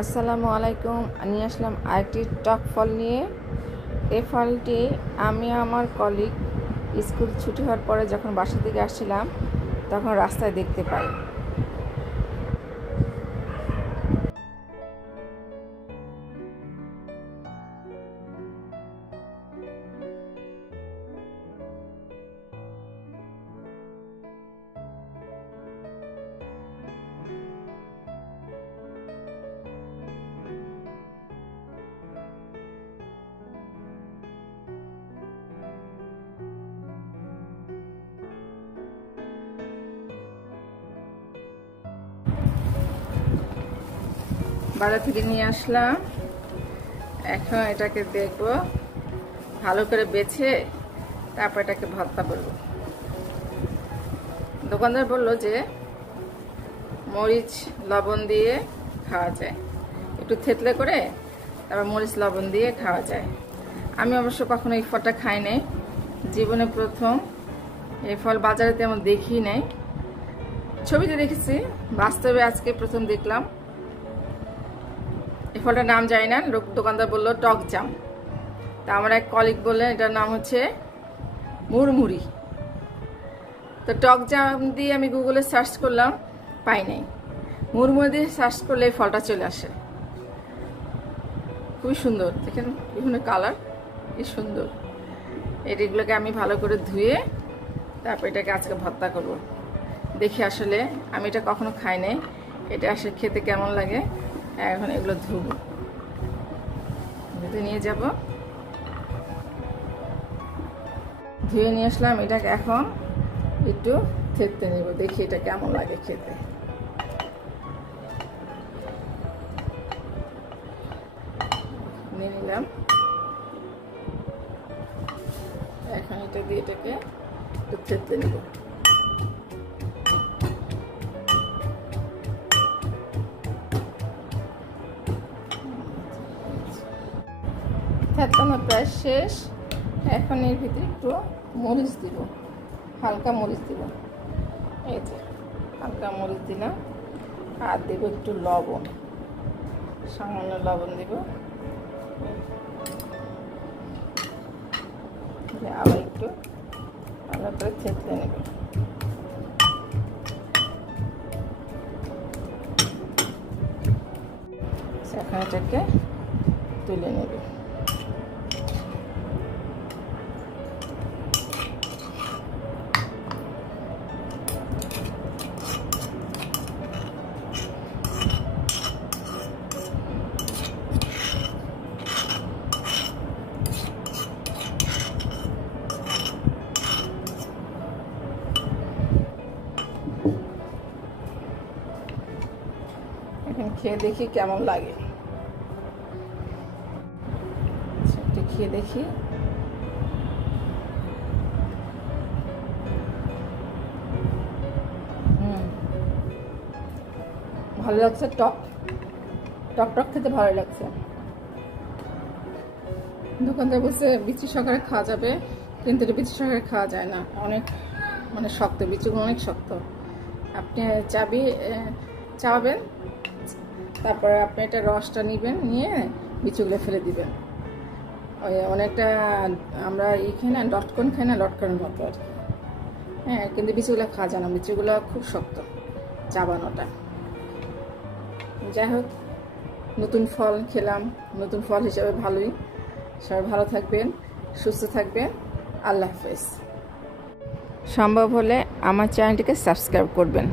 আসসালামু আলাইকুম। আমি আসলাম আরেকটি টক ফল নিয়ে। এই ফলটি আমি আমার কলিগ স্কুল ছুটি হওয়ার পরে যখন বাসা থেকে আসছিলাম তখন রাস্তায় দেখতে পাই। বাজার থেকে নিয়ে আসলাম, এখন এটাকে দেখবো ভালো করে বেছে, তারপর এটাকে ভর্তা করব। দোকানদার বললো যে মরিচ লবণ দিয়ে খাওয়া যায়, একটু থেতলে করে তারপর মরিচ লবণ দিয়ে খাওয়া যায়। আমি অবশ্য কখনো এই ফলটা খাই নাই, জীবনে প্রথম। এই ফল বাজারে তেমন দেখি নাই, ছবিতে দেখেছি, বাস্তবে আজকে প্রথম দেখলাম। এই ফলটার নাম জানি না, দোকানদার বললো টক জাম। তা আমার এক কলিগ বললেন এটার নাম হচ্ছে মুড়মুড়ি। তো টক জাম দিয়ে আমি গুগলে সার্চ করলাম, পাই নাই। মুড়মুড়ি দিয়ে সার্চ করলে এই ফলটা চলে আসে। খুবই সুন্দর, দেখেন বিভিন্ন কালার, কি সুন্দর। এগুলোকে আমি ভালো করে ধুয়ে তারপর এটাকে আজকে ভর্তা করব। দেখি আসলে আমি এটা কখনো খাই নাই, এটা আসলে খেতে কেমন লাগে। এখন এগুলো ধুতে নিয়ে যাব, ধুয়ে নিয়ে আসলাম। এটাকে এখন একটু থেততে নেব, দেখি এটা কেমন লাগে খেতে। নিয়ে নিলাম, এখন এটা দিয়ে এটাকে একটু থেততে নেব। থেতলানো প্রায় শেষ। এখন এর ভিতরে একটু মরিচ দিব, হালকা মরিচ দিব। এই যে হালকা মরিচ দিলাম, আর দেবো একটু লবণ, সামান্য লবণ দেব। আবার একটু ভালো করে থেতলে নেব। এখন এটাকে তুলে নেবে। এখন খেয়ে দেখি কেমন লাগে, একটু খেয়ে দেখি। ভালো লাগছে, টক টক টক খেতে ভালো লাগছে। দোকানদার বলছে বিচি সহকারে খাওয়া যাবে, কিন্তু এটা বিচি সহকারে খাওয়া যায় না, অনেক মানে শক্ত, বিচিগুলো অনেক শক্ত। আপনি চাবাবেন, তারপরে আপনি এটা রসটা নেবেন, নিয়ে বিচিগুলো ফেলে দিবেন। ওই অনেকটা আমরা খাই না, লটকন খাই না, লটকনের মতো আর কি। হ্যাঁ, কিন্তু বিচিগুলো খাওয়া যায় না, বিচিগুলো খুব শক্ত, চাবানোটা। যাই হোক, নতুন ফল খেলাম, নতুন ফল হিসাবে ভালোই। সবাই ভালো থাকবেন, সুস্থ থাকবেন। আল্লাহ হাফেজ। সম্ভব হলে আমার চ্যানেলটিকে সাবস্ক্রাইব করবেন।